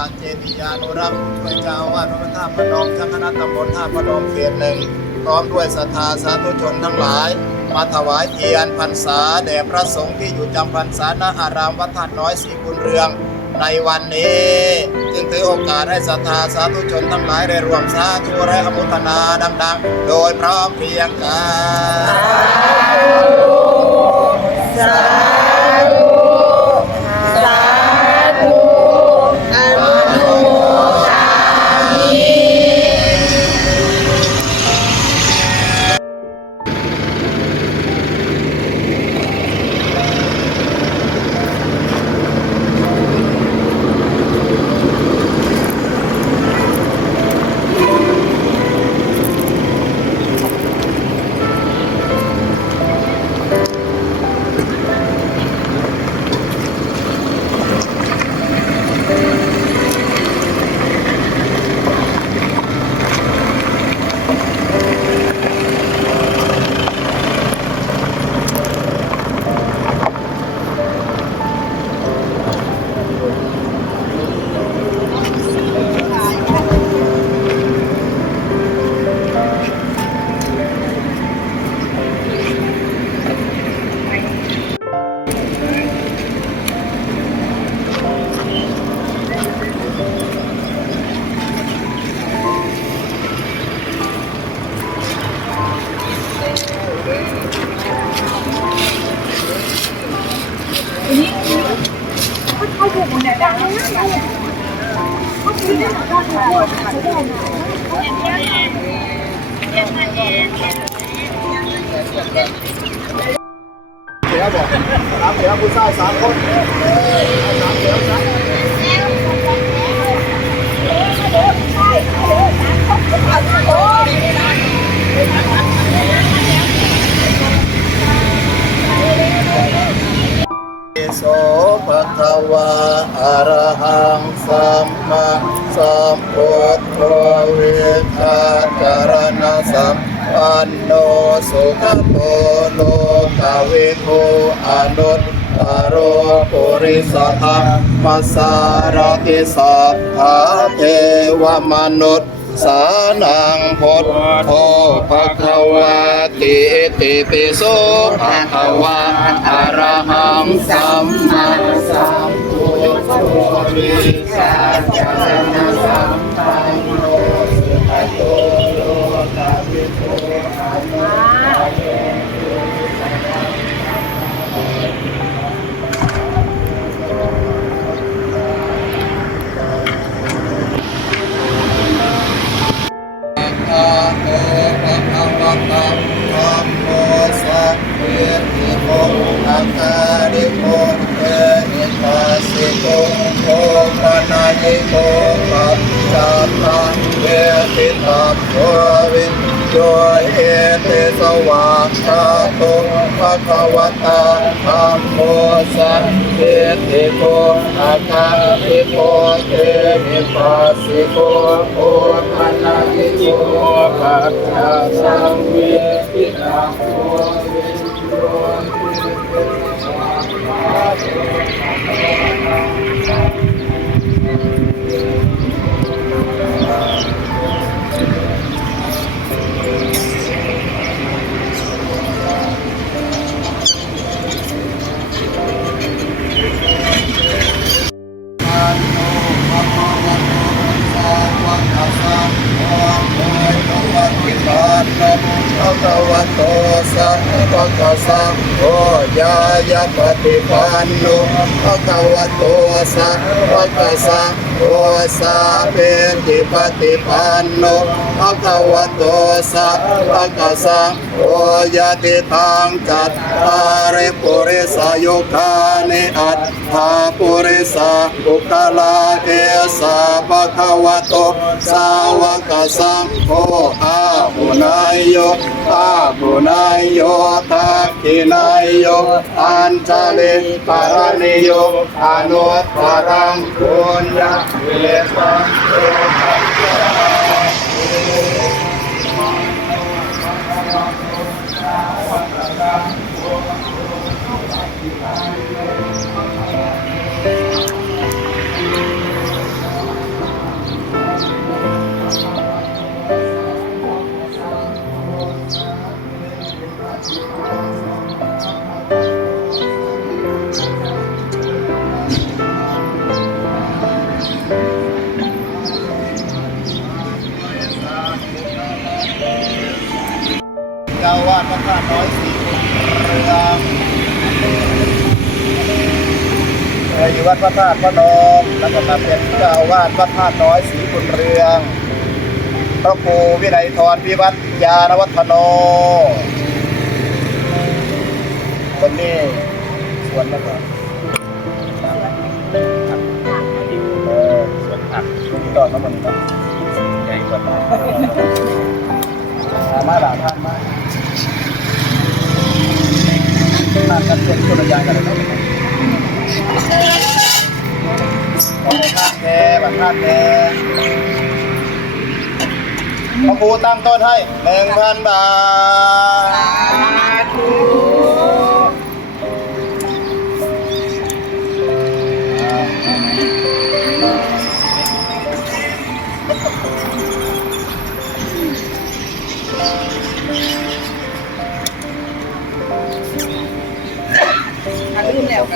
าเจติยานุรักษ์ผู้ช่วยเจ้าอาวาสวัดท่าพนมเจ้าคณะตำบลท่าพนมเขตหนึ่งพร้อมด้วยศรัทธาสาธุชนทั้งหลาย มาถวายเทียนพรรษาแด่พระสงฆ์ที่อยู่จำพรรษาณอารามวัดธาตุน้อยศรีบุญเรือง ในวันนี้ จึงถือโอกาสให้ศรัทธาสาธุชนทั้งหลายได้รวมสาธุและอมุทนาดังๆ โดยพร้อมเพรียงกันสาธุ เสือบอกสามเสือผู้ชายสามคนสามเสือสาม โสภะคะวาอะระหังสัมมาสัมพุทโธเวทาจารณสัมปันโนสุขโตโลกาวิทูอนุตตโรปุริสธรรมสารติสัทธาเทวมนุษย์ สานังพุทโธภะคะวาติติปิโสภะคะวาอะระหังสัมมาสัมพุทโธวิชาจารณะ ตาธัมโมสันเพติโกอาคาติโกเตมิปัสสิโกโอปันนิโกปัจจัตตังเวทิตัพโววินโยปัาสังโฆโมตุปฏิปันโนภะคะวโตสาวกสังโอยายาปฏิปันโนภะคะวะโตสาวกสังโอสาเปติปฏิปันโนภะคะวะโตสาวกสังโฆยะติทังจัตตาริปุริสายุคานิอัตถาปุริสาอุคลาเอสาภะคะวะโตสาวกสังโฆอาหุนายโยอาหุนายโยทักขินายโยอัญชลิปารณิโยอนุตตรังปุญญเวสังโฆาน้อยสีบุญเรืองเคยอยู่วัดพระธาตุพระนมแล้วก็มาเป็นเจ้าอาวาสวัดธาตุน้อยสีบุญเรืองพระครูวิไลธรวิวัฒยานวัฒโนคนนี้สวนแล้วก็เออสวนผักที่ดอน้ำมันก็ใหญ่กว่าบ้ามามาหลาท่านมาก ทานกันเป็นคนยางกันเลยเนาะขอให้ทาแท้บัตรทาแท้พระครูตั้งต้นให้หนึ่งพันบาท สา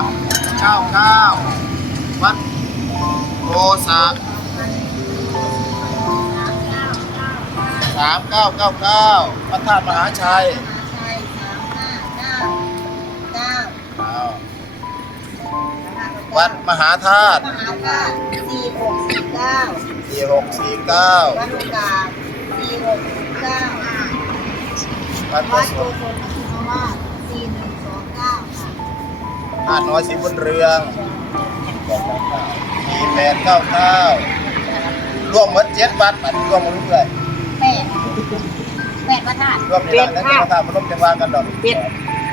มเก้าเก้าวัดโพสะสามเก้าเก้าเก้าพระธาตุมหาชัยอ้าววัดมหาธาตุสี่หกสี่เก้าวัดโพสะธา ตุน้อยสีบุญเรืองสี่แปดเก้าเก้ารวมหมดเจ็ดวัดปัดรวมหมดเรื่อยแปดแปดพระธาตุรวมนี่ละนั่นจะมาทำมันร่วมจังหวะกันดอกเป็ด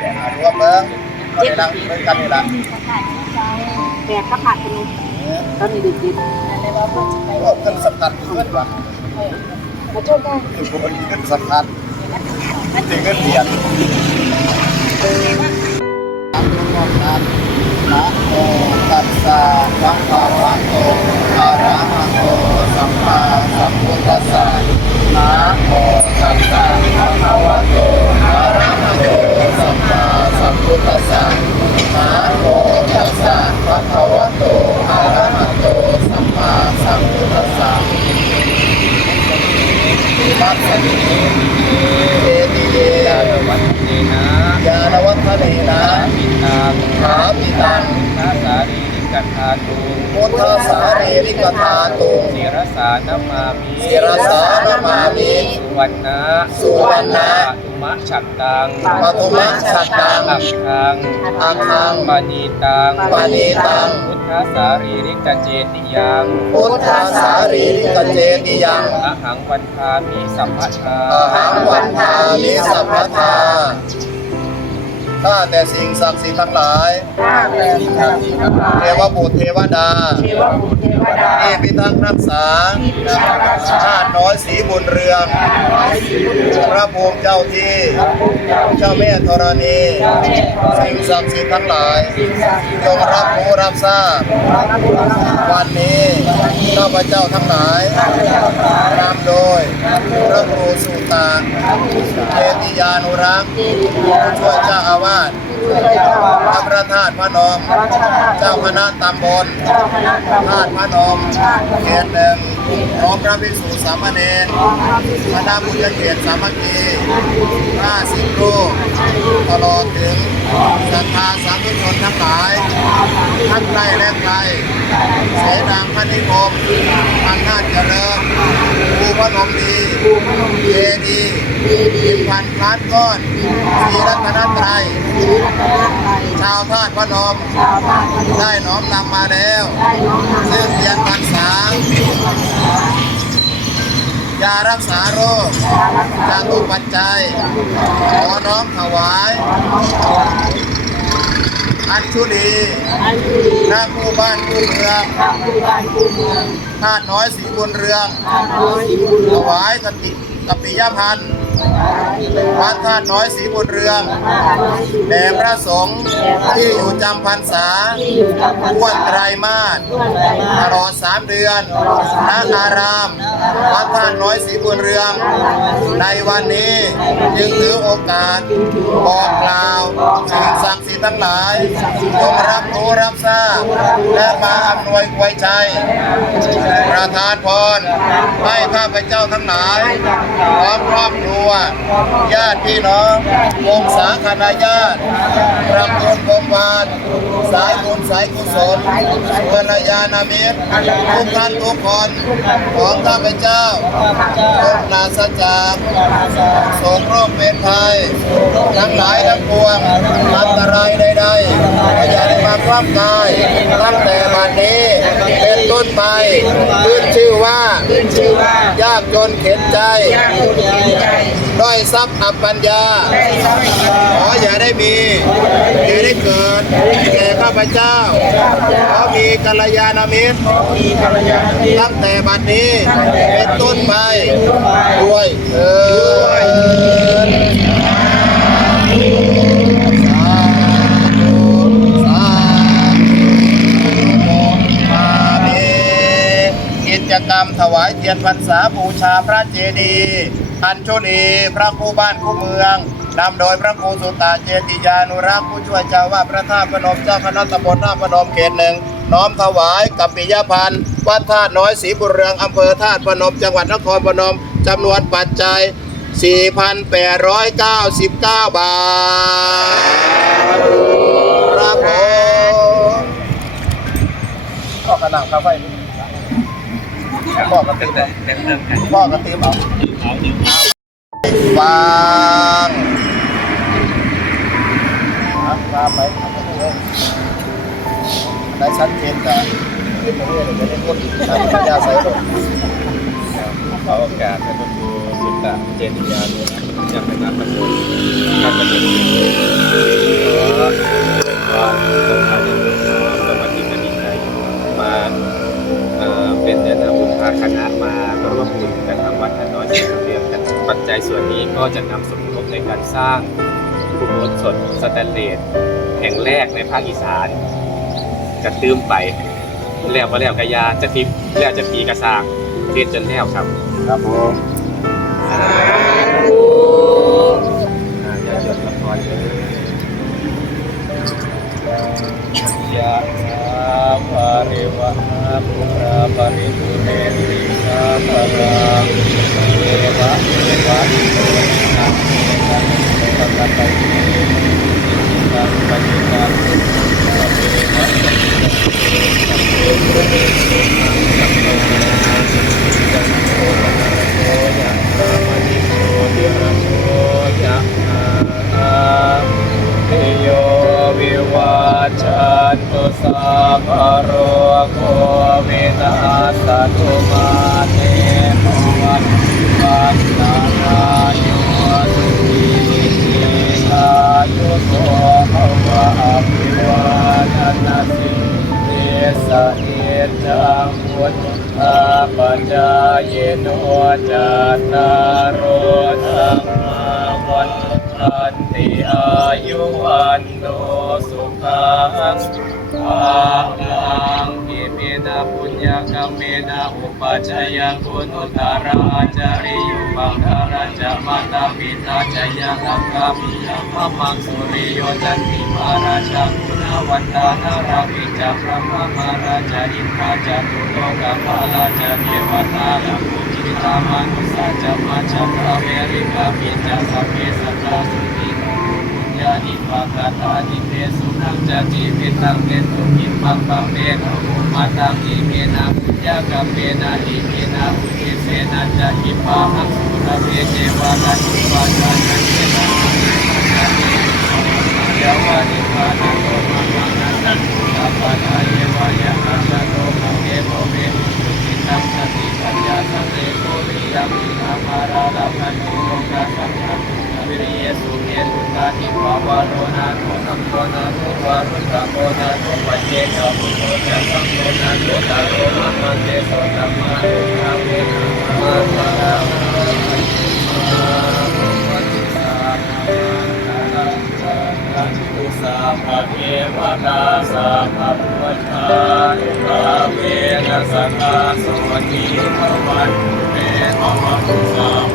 อ่ารวมเบิ้งก็ได้นั่งด้วยกันนี่ละแปดพระธาตุเป็นตอนนี้ดึกดิบนั่นเลยว่าเพื่อนจะไปก็ขึ้นสัมผัสเพื่อนวะมาโชคได้คือคนขึ้นสัมผัสถึงเงินเหรียญ นะโมตัสสะภะคะวะโตอะระหะโตสัมมาสัมพุทธัสสะนะโมตัสสะภะคะวะโตอะระหะโตสัมมาสัมพุทธัสสะนะโมตัสสะภะคะวะโตอะระหะโตสัมมาสัมพุทธัสสะมัสสนิเอติเยยา วัตเนนะยานวัฒเนนะมิตังขาปิตังนาสารีริกันทาตุพุทธสารีริกธาตุงศิรสานมามิศิรสานมามิสุ วรรณะสุวรรณะปทุมะฉักตังปทุมะฉัตตังอักขังอังคังปานีตังปานีตัง พุทธสารีริกเจติยังพุทธสารีริกเจติยังอหังวันทามิสัมภชาอหังวันทามิสัพพทาข้าแต่สิ่งศักดิ์สิทธิ์ทั้งหลายข้าแต่สิ่งศักดิ์สิทธิ์ทั้งหลาย เทวบุตรเทวดา เทวบุตรเทว ดาที่พิทักษ์รักษาชาติน้อยสีบุญเรืองพระภูมิเจ้าที่ เจ้าแม่ธรณีสิ่งศักดิ์สิทธิ์ทั้งหลายจงรับรู้รับทราบ วันนี้ข้าพเจ้าทั้งหลายนำโดยพระครูสุตาเจติยานุรักษ์ผู้ช่วยเจ้าอาวาส พระประธาตุพระนม เจ้าคณะตำบลธาตุพระนมเขตหนึ่งพร้อมพระภิกษุสามเณรคณะบุญเขตสามัคคีห้าสิบรูปตลอดถึงศรัทธาสาธุชนทั้งหลายทั้งใกล้และไกล เสนางพระนิคมทางนาเจริญภูพนมดีเจดีย์พิมพันธ์พลัดก้อนศรีรัตนตรัยชาวธาตุพนม ได้น้อมนำมาแล้ว ซึ่งเทียนพรรษายารักษาโรคจาตุปัจจัย ขอน้อมถวาย อัญชุลีหน้าคู่บ้านคู่เมืองธาตุน้อยสีบุญเรืองถวายกติกปิยพันธ์ วัดธาตุน้อยสีบุญเรืองแด่พระสงฆ์ที่อยู่จำพรรษาพ้วนไตรมาสตลอดสามเดือนณอารามวัดธาตุน้อยสีบุญเรือง ในวันนี้จึงถือโอกาสบอกกล่าวสิ่งศักดิ์สิทธิ์ทั้งหลายจงรับรู้รับทราบ และมาอำนวยอวยชัยประทานพรให้ข้าพเจ้าทั้งหลายพร้อมครอบครัวญาติพี่น้องวงศาคณาญาติรำบุญวงวาน สายบุญสายกุศลภรรยานามิตรทุกท่านทุกคนของข้าพเจ้าทุกนาสจากโศกโรคเป็นภัยทั้งหลายทั้งปวงอันตรายใดๆก็อย่าได้มาคล่ำกายตั้งแต่บัดนี้เป็นต้นไปขึ้นชื่อว่าชื่อว่ายากจนเข็นใจ ยากคนเขียนใจด้อยทรัพย์อับปัญญาได้สร้อยคอขออย่าได้มี อย่าได้เกิดแก่ข้าพเจ้า ขอมีกัลยาณมิตรมีภรรยาที่ตั้งแต่บัดนี้เป็นต้นไปด้วยเออสาธุสาธุมาเมกิจกรรมถวายเทียนพรรษาบูชาพระเจดีย์ อัญชุลีพระคู่บ้านคู่เมืองนำโดยพระครูสุตตาเจติยานุรักษ์ผู้ช่วยเจ้าว่าดพระธาตุพนมเจ้าคณะตำบลท่าพนมเขตหนึ่งน้อมถวายกับปิยพันธ์วัดธาตุน้อยศรีบุญเรืองอำเภอธาตุพนม จังหวัดนครพนมจำนวนปัจจัย 4,899 บาทครับผมกระหน่ำข้าวไฟ พ่อกระติบพ่อกระติบเอาวางครับมาไปครับได้ชัดเจนแต่ขึ้นมาเรื่อยๆจะได้พูดทางปัญญาใส่ลงขอโอกาสให้พระครูสุตตะเจติยานุรักษ์เจ้าคณะตำบลท่านประดิษฐ์ขอความาคณะมาร่วมบุญกันทางวัดท่านน้อยเสียงเรียนกันปัจจัยส่วนนี้ก็จะนำสมทบในการสร้างผู้โบสถสดสแตนเลสแห่งแรกในภาคอีสานจะตื้มไปแล้วก็แล้วกะยาจะทิพแล้วจะปีกระซางเทศจนแล้วครับ ครับผมอ่าอย่าหยุดละครเลยยะถาวาริวะหาปุราปริปุเรนติ สาภารังเอภิวาทนาสิเตสะเอจังพุทธาปัจจายโนจัตตารโอธรรมาวันตันติอายุวันโนสุขังภาลังกิมินา ปุญญกรรมเมนาอุปัชฌายคุณุตาราจาริยุปังคาราจามาตาปิตาจายกังกามิยมะมังสุริโยจันติมาราชาคุณวันตานาราวิจักรมมาราชาอินทราจตุโลกปาลาจาเทวตาลมุจิตามานุสัจมาจักรเวริกาปิจัสพเพสัตตาสุติญาณิ ปะกาตานิเปสุนังจะจีวิตังเมตุกิปังปะเมนะอุมาตังอิเมนะปุญญากัมเมนะอิเมนะอุทิเสนะจะหิปะหังสุระเวเจวะกันิปะจาจันะเมนะยาวานิปะนะโตมะมะนะสันตุสัพพะทาเยวะยะนะสัตโตภะเกโมเมจิตังสติปัญญาสัพเพโกริยามินามาราลาภันตุโลกาสัพพะ วิริยสุเมตุตานิภาวะโรนาโนสัมโพนาโนวารุตโกนาโนปัจเจกพุทโธจะสัมโพนาโนตาโรมามันเตโสตัมมาโรคาเมนะมาสารามาวัติสานาตุสาภะเทวตาสาภะพุทธาภะเวนะสังฆาโสติภวันเตภวะตุสา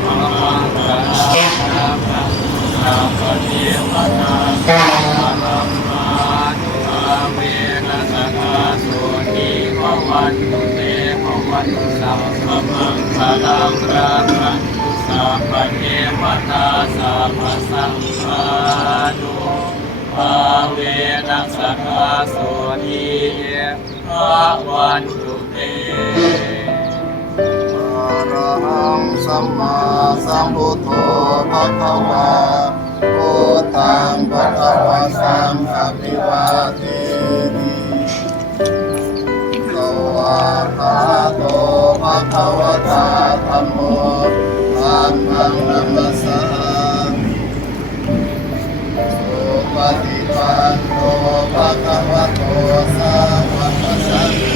ภะมังค นังปฏิปนังปรัมมาตุอาเวนะสังฆโสติภวันตุเตภวันสัพพมังคลังรักนตุสัพพเทวตาสัพพสังฆานุภาเวนะสังฆโสติภวันตุเตอรหังสัมมาสัมพุทโธภะคะวา พุทธังภะคะวันตังอะภิวาเทมิสวากขาโตภะคะวะตาธัมโมธัมมังนัมมัสสามิสุปฏิปันโนภะคะวะโตสาวกสังโฆ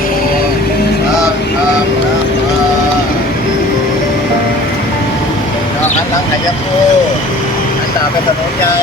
สังฆังนามามิเราหันหลังหายาคูหัน ตาเป็นถนนใหญ่